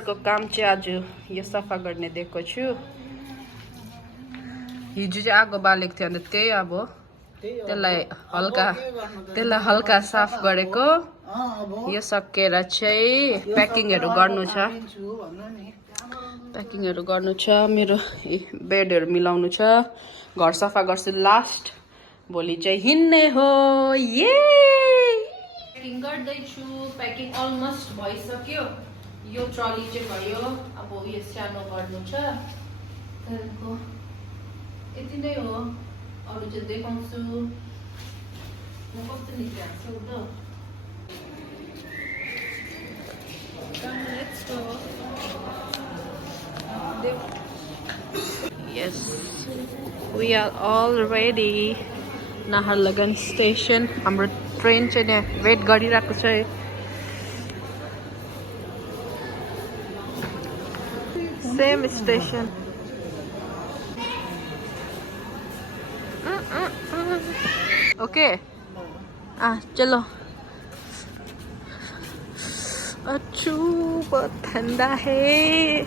को काम चाहिँ आज यो सफा गर्ने दिएको छु। हिजो चाहिँ आगो बालेको थियो अन्त त्यही अब त्यसलाई हल्का साफ गरेको। यो सकेर चाहिँ प्याकिङहरु गर्नु छ मेरो बेडहरु मिलाउनु छ। घर सफा गर्छु लास्ट, भोलि चाहिँ हिँड्ने हो। ये प्याकिङ गर्दै छु, प्याकिङ अलमोस्ट भइसक्यो। यो ट्रली चाहिँ भयो, अब यो सानो गर्नु छ। त्यसको यति नै हो, अरु चाहिँ देखाउँछु म कस्तो निस्किहाल्छु त। Let's go. Yes, we are all ready. Naharlagun station. हाम्रो ट्रेन चाहिँ यहाँ वेट गरिरहेको छ। Same station. ओके चलो। अच्छू बहुत ठंडा है।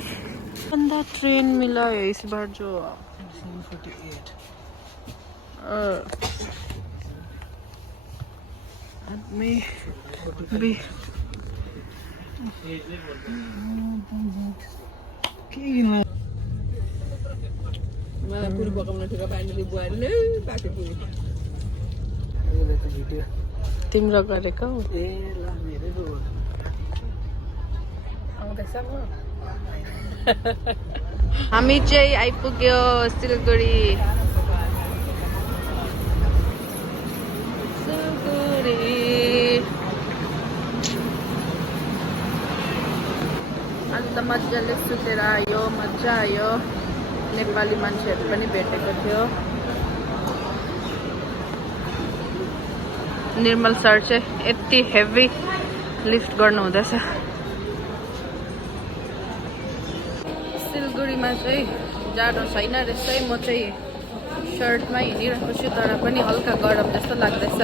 ठंडा ट्रेन मिला है इस बार जो 48। आदमी भी मलाई पुरी पकाउन ठिक पानीले बुहाल्नु बाटो पुरी तिम्रो गरेको। ए ल मेरो हो आउँदैछ म। हामी चाहिँ आइपुग्यो सिलगढी। अन्त मजाले सुतेर आयो, मजा आयो। नेपाली मान्छेहरू पनि भेटेको थियो। निर्मल सर चाहिँ यति हेभी लिफ्ट गर्नु हुँदैछ। सिलगढीमा चाहिँ जाडो छैन रहेछ। म चाहिँ सर्टमा हिँडिरहेको छु, तर पनि हल्का गरम जस्तो लाग्दैछ।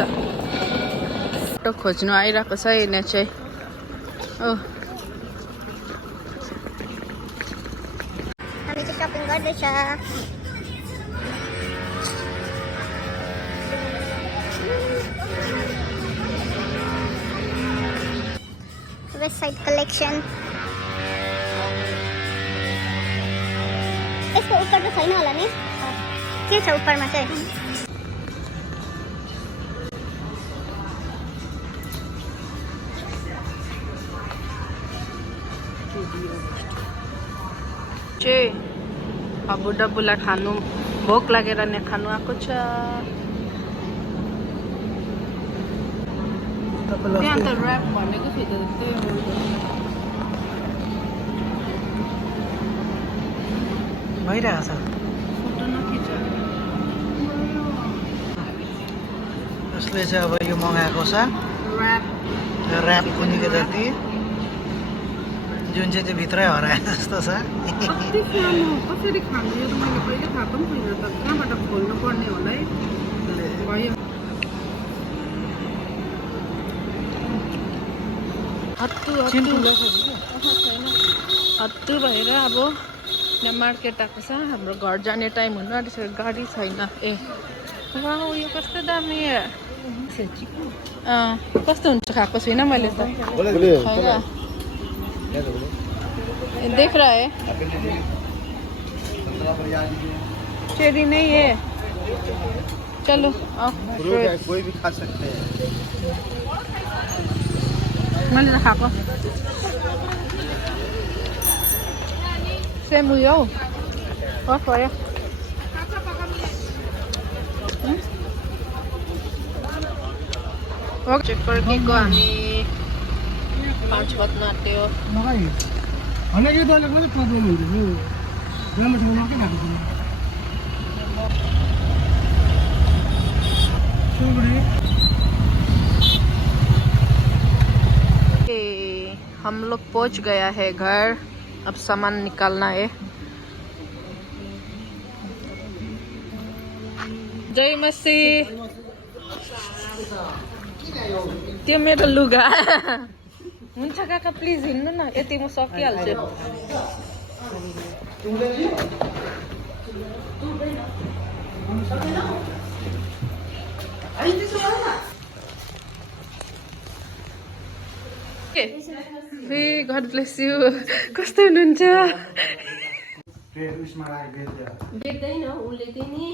फोटो खोज्नु आइरहेको छ यहाँ चाहिँ। हामी चाहिँ सपिङ गर्दैछ। West side collection. यसको उपर त छैन होला नि? के छ उपरमा चाहिँ? अब डबुला खानु भोक लागेर नै खानु आएको छ। त्यहाँ त ऱ्याप भनेको थियो त भइरहेको छ। फोटो नखिच। यसले चाहिँ अब यो मगाएको छ ऱ्याप कुनीको जति, जुन चाहिँ त्यो भित्रै हराए जस्तो छ। कसरी खानु यो त मैले कहिले खाएको पनि छैन त। कहाँबाट खोल्नु पर्ने होला है? भयो हत्तु भएर अब यहाँ मार्केट आएको छ। हाम्रो घर जाने टाइम हुनु आँटिसक्यो, गाडी छैन। ए वाउ, यो कस्तो दामी। कस्तो हुन्छ खाएको छुइनँ मैले त। देख रहा है चेरी नहीं है। चलो कोई भी खा सकते हैं। मैले त खाएको सेम उयो हौ। भयो चेकर्कीको हामी 5 बज्न आँट्यो। यो दलको पनि प्रब्लम हुन्छ नि, राम्रो ठाउँमा के भएको छ। हम लोग पहुंच गया है घर। अब सामान निकालना है। जय मसी। त्यो मेरो लुगा हुन्छ काका प्लिज हिँड्नु न, यति म सकिहाल्छु। God bless you. कस्तो हुनुहुन्छ? बेच्दैन उसले चाहिँ नि